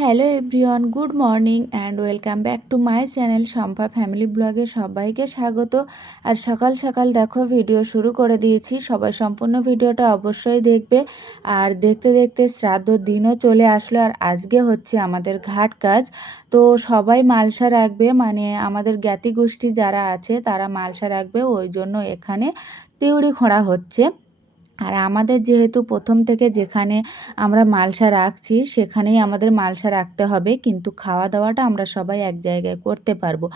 Hello everyone, good morning and welcome back to my channel Shampa family ব্লগে সবাইকে স্বাগত। আর সকাল সকাল দেখো ভিডিও শুরু করে দিয়েছি। সবাই সম্পূর্ণ ভিডিওটা অবশ্যই দেখবে। আর দেখতে দেখতে শ্রাদ্ধর দিনও চলে আসলো, আর আজকে হচ্ছে আমাদের ঘাট কাজ। তো সবাই মালসা রাখবে, মানে আমাদের জ্ঞাতি গোষ্ঠী যারা আছে তারা মালসা রাখবে, ওই জন্য এখানে তিউড়ি খোঁড়া হচ্ছে। আর আমাদের যেহেতু প্রথম থেকে যেখানে আমরা মালসা রাখছি সেখানেই আমাদের মালসা রাখতে হবে, কিন্তু খাওয়া দাওয়াটা আমরা সবাই এক জায়গায় করতে পারবো।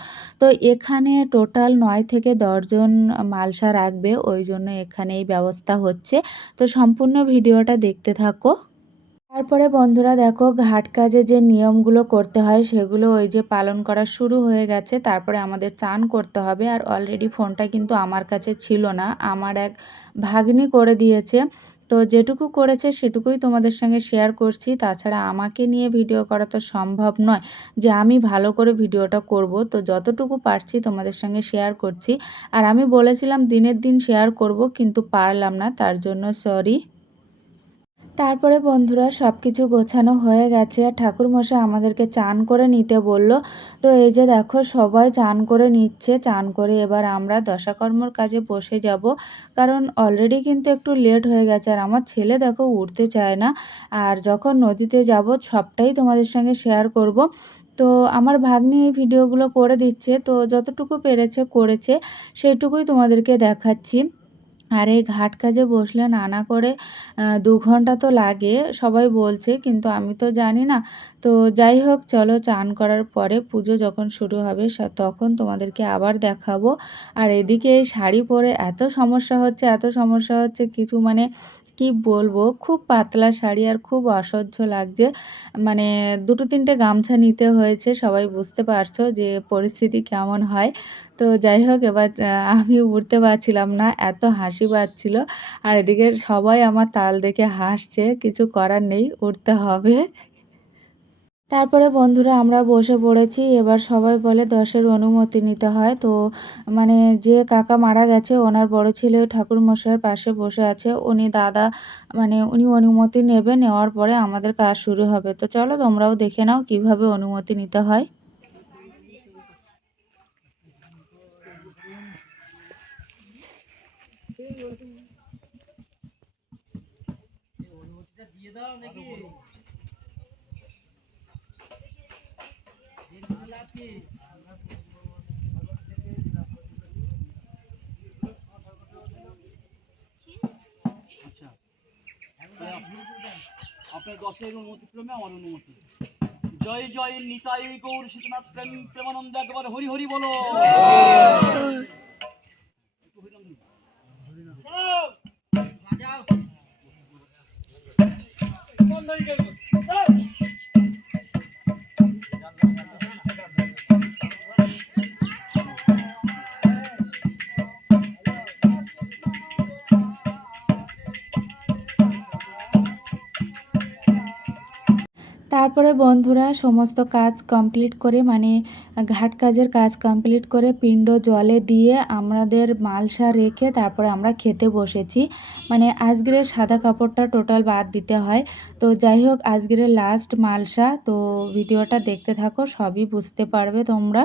তো এখানে টোটাল 9 থেকে 10 জন মালসা রাখবে, ওই জন্য এখানে এই ব্যবস্থা হচ্ছে। তো সম্পূর্ণ ভিডিওটা দেখতে থাকো। তারপরে বন্ধুরা দেখো, ঘাট কাজে যে নিয়মগুলো করতে হয় সেগুলো ওই যে পালন করা শুরু হয়ে গেছে। তারপরে আমাদের চান করতে হবে। আর অলরেডি ফোনটা কিন্তু আমার কাছে ছিল না, আমার এক ভাগ্নি করে দিয়েছে। তো যেটুকু করেছে সেটুকুই তোমাদের সঙ্গে শেয়ার করছি। তাছাড়া আমাকে নিয়ে ভিডিও করা তো সম্ভব নয় যে আমি ভালো করে ভিডিওটা করব। তো যতটুকু পারছি তোমাদের সঙ্গে শেয়ার করছি। আর আমি বলেছিলাম দিনের দিন শেয়ার করব, কিন্তু পারলাম না, তার জন্য সরি। তারপরে বন্ধুরা সব কিছু গোছানো হয়ে গেছে, আর ঠাকুরমশাই আমাদেরকে চান করে নিতে বলল। তো এই যে দেখো সবাই চান করে নিচ্ছে। চান করে এবার আমরা দশাকর্মর কাজে বসে যাব, কারণ অলরেডি কিন্তু একটু লেট হয়ে গেছে। আর আমার ছেলে দেখো উঠতে চায় না। আর যখন নদীতে যাব সবটাই তোমাদের সঙ্গে শেয়ার করব। তো আমার ভাগ্নি এই ভিডিওগুলো করে দিচ্ছে, তো যতটুকু পেরেছে করেছে, সেইটুকুই তোমাদেরকে দেখাচ্ছি। আর এই ঘাট কাজে বসলে নানা করে 2 ঘন্টা তো লাগে সবাই বলছে, কিন্তু আমি তো জানি না। তো যাই হোক, চলো চান করার পরে পুজো যখন শুরু হবে তখন তোমাদেরকে আবার দেখাবো। আর এদিকে এই শাড়ি পরে এত সমস্যা হচ্ছে, এত সমস্যা হচ্ছে, কিছু মানে কি বলবো, খুব পাতলা শাড়ি আর খুব অসহ্য লাগছে। মানে 2-3টে গামছা নিতে হয়েছে, সবাই বুঝতে পারছো যে পরিস্থিতি কেমন হয়। তো যাই হোক, এবার আমি উঠতে পারছিলাম না, এত হাসি পাচ্ছিল। আর এদিকে সবাই আমার তাল দেখে হাসছে, কিছু করার নেই, উঠতে হবে। তারপরে বন্ধুরা আমরা বসে পড়েছি। এবার সবাই বলে 10-এর অনুমতি নিতে হয়। তো মানে যে কাকা মারা গেছে ওনার বড় ছেলে ঠাকুরমশাইয়ের পাশে বসে আছে, উনি দাদা, মানে উনি অনুমতি নেবে, নেওয়ার পরে আমাদের কাজ শুরু হবে। তো চলো তোমরাও দেখে নাও কিভাবে অনুমতি নিতে হয়। আপনার 10-এর অনুমতি ক্রমে আমার অনুমতি। জয় জয় নিতাই গৌর শীতনাথ প্রেম প্রেমানন্দ, একবার হরি হরি বলো। তারপরে বন্ধুরা সমস্ত কাজ কমপ্লিট করে, মানে ঘাট কাজের কাজ কমপ্লিট করে পিণ্ড জলে দিয়ে আমাদের মালসা রেখে তারপরে আমরা খেতে বসেছি। মানে আজকের সাদা কাপড়টা টোটাল বাদ দিতে হয়। তো যাই হোক, আজকের লাস্ট মালসা। তো ভিডিওটা দেখতে থাকো, সবই বুঝতে পারবে তোমরা।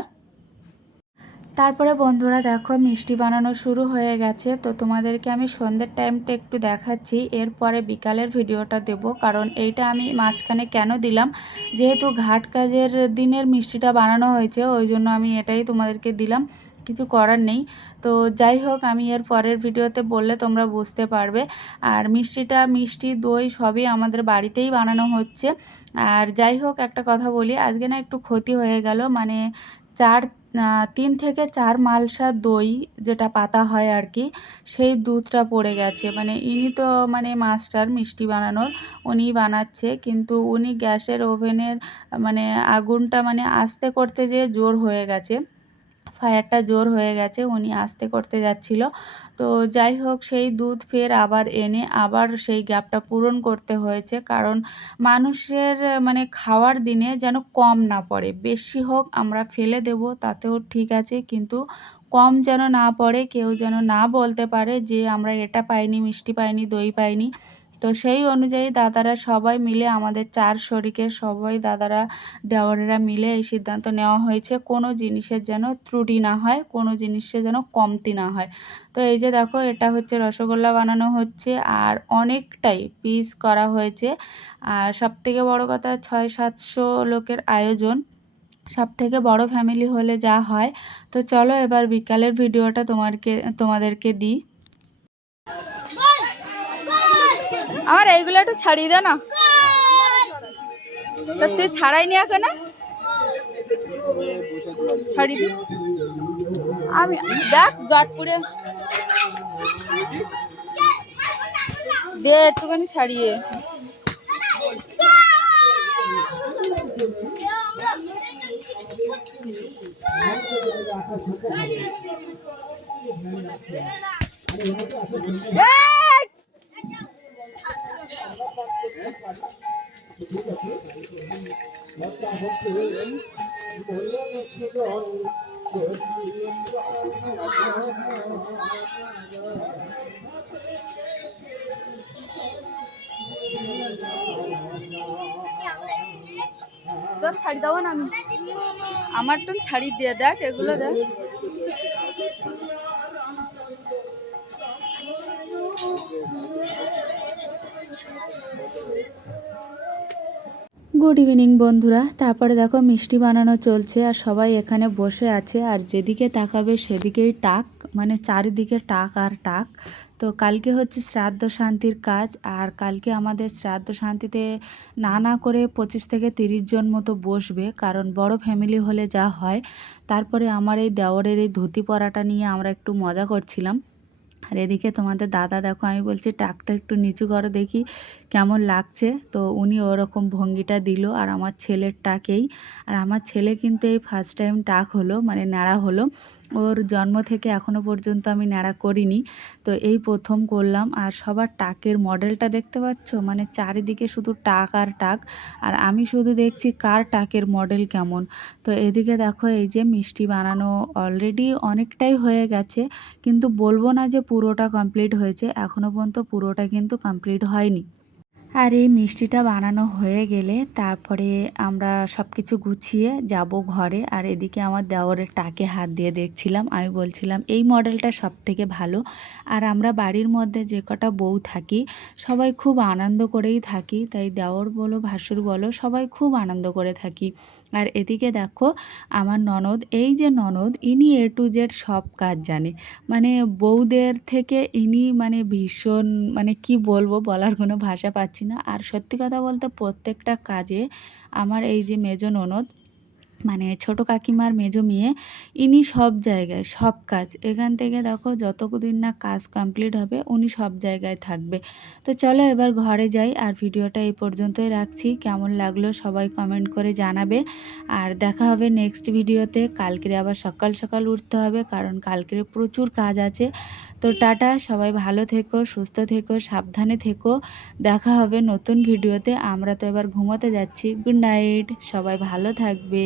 তারপরে বন্ধুরা দেখো মিষ্টি বানানো শুরু হয়ে গেছে। তো তোমাদেরকে আমি সন্ধ্যের টাইমটা একটু দেখাচ্ছি, এরপরে বিকালের ভিডিওটা দেব। কারণ এইটা আমি মাঝখানে কেন দিলাম, যেহেতু ঘাট কাজের দিনের মিষ্টিটা বানানো হয়েছে, ওই জন্য আমি এটাই তোমাদেরকে দিলাম, কিছু করার নেই। তো যাই হোক, আমি এর পরের ভিডিওতে বললে তোমরা বুঝতে পারবে। আর মিষ্টিটা, মিষ্টি দই সবই আমাদের বাড়িতেই বানানো হচ্ছে। আর যাই হোক, একটা কথা বলি, আজকে না একটু ক্ষতি হয়ে গেল। মানে 3 থেকে 4 মালসা দই যেটা পাতা হয় আর কি, সেই দুধটা পড়ে গেছে। মানে ইনি তো মানে মাস্টার মিষ্টি বানানোর, উনিই বানাচ্ছে, কিন্তু উনি গ্যাসের ওভেনের মানে আগুনটা মানে আস্তে করতে যেয়ে জোর হয়ে গেছে, ফায়ারটা জোর হয়ে গেছে, উনি আস্তে করতে যাচ্ছিল। তো যাই হোক, সেই দুধ ফের আবার এনে আবার সেই গ্যাপটা পূরণ করতে হয়েছে। কারণ মানুষের মানে খাওয়ার দিনে যেন কম না পড়ে, বেশি হোক আমরা ফেলে দেব তাতেও ঠিক আছে, কিন্তু কম যেন না পড়ে, কেউ যেন না বলতে পারে যে আমরা এটা পাইনি, মিষ্টি পাইনি, দই পাইনি। তো সেই অনুযায়ী দাদারা সবাই মিলে আমাদের 4 শরিকের সবাই দাদারা দেওরেরা মিলে এই সিদ্ধান্ত নেওয়া হয়েছে কোনো জিনিসের যেন ত্রুটি না হয়, কোনো জিনিসে যেন কমতি না হয়। তো এই যে দেখো এটা হচ্ছে রসগোল্লা বানানো হচ্ছে আর অনেকটাই পিস করা হয়েছে। আর সবথেকে বড় কথা 600-700 লোকের আয়োজন, সবথেকে বড় ফ্যামিলি হলে যা হয়। তো চলো এবার বিকালের ভিডিওটা তোমাদেরকে দিই। আমার এইগুলো একটু ছাড়িয়ে দে না, তা তুই ছাড়াই নি এখন ছাড়িয়ে দি। আমি দেখ জটপুরে দে একটুখানি ছাড়িয়ে। তোর ছাড়ি দেবো না আমি, আমার তো ছাড়ি দিয়ে দেখ এগুলো দেখ। গুড ইভিনিং বন্ধুরা। তারপরে দেখো মিষ্টি বানানো চলছে আর সবাই এখানে বসে আছে আর যেদিকে তাকাবে সেদিকেই টাক, মানে চারিদিকে টাক আর টাক। তো কালকে হচ্ছে শ্রাদ্ধ শান্তির কাজ আর কালকে আমাদের শ্রাদ্ধ শান্তিতে না করে 25 থেকে 30 জন মতো বসবে, কারণ বড় ফ্যামিলি হলে যা হয়। তারপরে আমার এই দেওরের এই ধুতি পরাটা নিয়ে আমরা একটু মজা করছিলাম। আর এদিকে তোমাদের দাদা দেখো আমি বলছি টাকটা একটু নিচু করো দেখি কেমন লাগছে, তো উনি ওরকম ভঙ্গিটা দিল আর আমার ছেলের টাকেই। আর আমার ছেলে কিন্তু এই ফার্স্ট টাইম টাক হলো, মানে ন্যাড়া হলো। ওর জন্ম থেকে এখনো পর্যন্ত আমি ন্যাড়া করিনি, তো এই প্রথম করলাম। আর সবার টাকের মডেলটা দেখতে পাচ্ছ, মানে চারিদিকে শুধু টাক আর টাক, আর আমি শুধু দেখছি কার টাকের মডেল কেমন। তো এদিকে দেখো এই যে মিষ্টি বানানো অলরেডি অনেকটাই হয়ে গেছে, কিন্তু বলবো না যে পুরোটা কমপ্লিট হয়েছে, এখনও পর্যন্ত পুরোটা কিন্তু কমপ্লিট হয়নি। আর এই মিষ্টিটা বানানো হয়ে গেলে তারপরে আমরা সব কিছু গুছিয়ে যাব ঘরে। আর এদিকে আমার দেওরের টাকে হাত দিয়ে দেখছিলাম, আমি বলছিলাম এই মডেলটা সব থেকে ভালো। আর আমরা বাড়ির মধ্যে যে কটা বউ থাকি সবাই খুব আনন্দ করেই থাকি, তাই দেওর বলো ভাসুর বলো সবাই খুব আনন্দ করে থাকি। আর এদিকে দেখো আমার ননদ, এই যে ননদ ইনি A to Z সব কাজ জানে, মানে বউদের থেকে ইনি মানে ভীষণ, মানে কি বলবো বলার কোনো ভাষা পাচ্ছি না। আর সত্যি কথা বলতে প্রত্যেকটা কাজে আমার এই যে মেজো ননদ, মানে ছোট কাকিমার মেজো মেয়ে, ইনি সব জায়গায় সব কাজ, এখান থেকে দেখো যতদিন না কাজ কমপ্লিট হবে উনি সব জায়গায় থাকবে। তো চলো এবার ঘরে যাই, আর ভিডিওটা এই পর্যন্তই রাখছি। কেমন লাগলো সবাই কমেন্ট করে জানাবে। আর দেখা হবে নেক্সট ভিডিওতে। কালকে আবার সকাল সকাল উঠতে হবে, কারণ কালকে প্রচুর কাজ আছে। তো টাটা, সবাই ভালো থেকো, সুস্থ থেকো, সাবধানে থেকো। দেখা হবে নতুন ভিডিওতে। আমরা তো এবার ঘুমোতে যাচ্ছি। গুড নাইট, সবাই ভালো থাকবে।